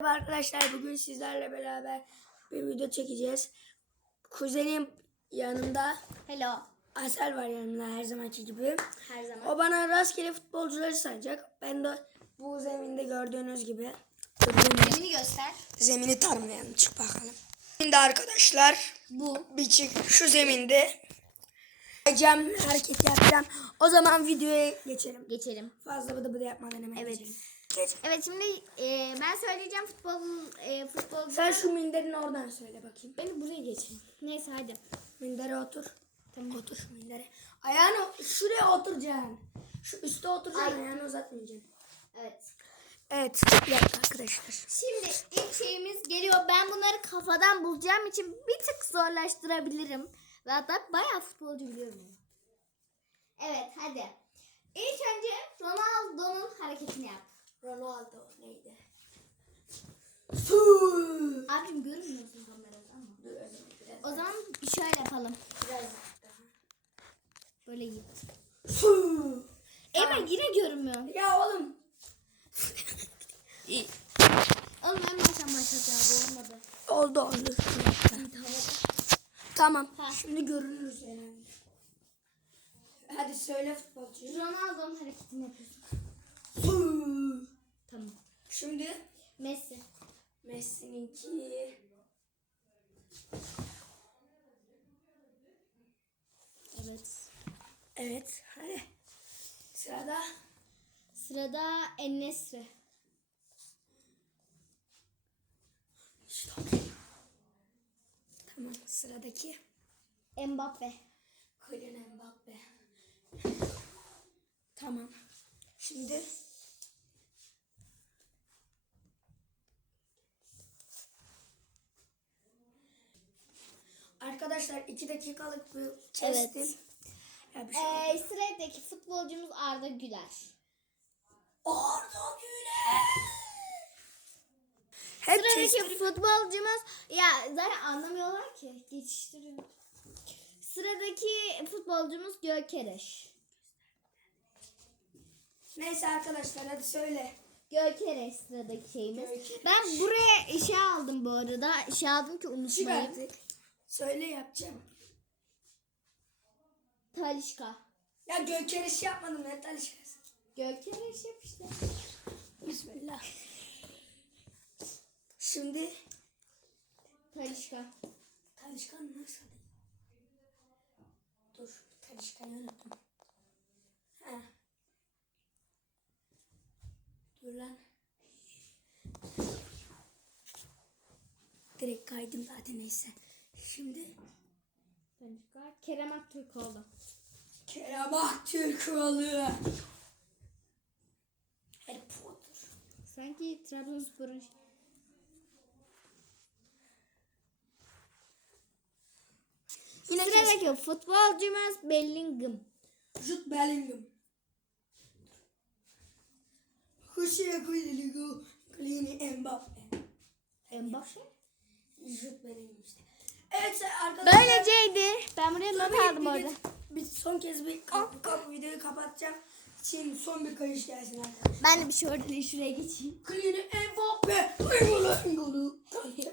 Merhaba arkadaşlar bugün sizlerle beraber bir video çekeceğiz. Kuzenim yanımda. Hello. Asel var yanımda her zamanki gibi. Her zaman. O bana rastgele futbolcuları sayacak. Ben de bu zeminde gördüğünüz gibi Zemini göster. zemini tarmayalım. Çık bakalım. Şimdi arkadaşlar Bu. bir çık şu zeminde Cem hareket yapacağım. O zaman videoya geçelim. Geçelim. Fazla bıdı bıdı yapmadan hemen Evet. geçelim. Geç. Evet şimdi e, ben söyleyeceğim futbol e, futbolcu. Sen şu minderin oradan söyle bakayım. Beni buraya geçin. Neyse hadi. Mindere otur. Tamam. Otur şu mindere. Ayağını şuraya oturacaksın. Şu üstte oturacaksın. Ay. Ayağını uzatmayacaksın. Evet. Evet. Arkadaşlar. Şimdi ilk şeyimiz geliyor. Ben bunları kafadan bulacağım için bir tık zorlaştırabilirim. Ve hatta bayağı futbolcu biliyorum. Evet hadi. İlk önce Ronaldo'nun hareketini yap. Ronaldo neydi? Abim görmüyorsun kamerada ama. Dur öyle biraz. O zaman şöyle yapalım. Biraz daha. Böyle git. Su. Emre yine görmüyor. Ya oğlum. Oğlum en baştan başlat ya bu olmadı. Oldu oldu. Tamam. Tamam. Ha. Şimdi görünürüz herhalde. Hadi söyle futbolcuyu. Ronaldo'nun hareketini yapıyorsun. Su. Tamam. Şimdi Messi. Messi'ninki. Evet. Evet. Hadi. Sırada Sırada Enesri. Tamam sıradaki Mbappe. Kylian Mbappe. Tamam. Şimdi Arkadaşlar iki dakikalık bir kestim. Evet. Şey. Ee, sıradaki futbolcumuz Arda Güler. Arda Güler. Hep Sıradaki futbolcumuz ya zaten anlamıyorlar ki geçiştiriyor. Sıradaki futbolcumuz Gökereş. Neyse arkadaşlar hadi söyle. Gökereş sıradaki şeyimiz. Gökereş. Ben buraya işe aldım bu arada. İşe aldım ki unutmayayım. artık. Söyle yapacağım. Talişka. Ya gökeriş yapmadım ne talişkası. Gökereş yap işte. Bismillah. Şimdi Talişka. Talişkan nasıl? Dur Talişkan'ı unuttum. Ha. Dur lan. Direkt kaydım zaten neyse. Şimdi Talişka. Kerem Aktürkoğlu. Kerem Aktürkoğlu. Harry Potter. Sanki Trabzonspor'un Yine kes. Sıradaki futbolcumuz Bellingham. Jude Bellingham. Huşiye Kuyligo. Klini Mbappe. Mbappe. Jude Bellingham işte. Evet arkadaşlar. Böyleceydi. Ben buraya not aldım bir- orada. Bir son kez bir kap, kap videoyu kapatacağım. Şimdi son bir kayış gelsin arkadaşlar. Ben de bir şey oradan şuraya geçeyim. Klini Mbappe. Görüşürüz.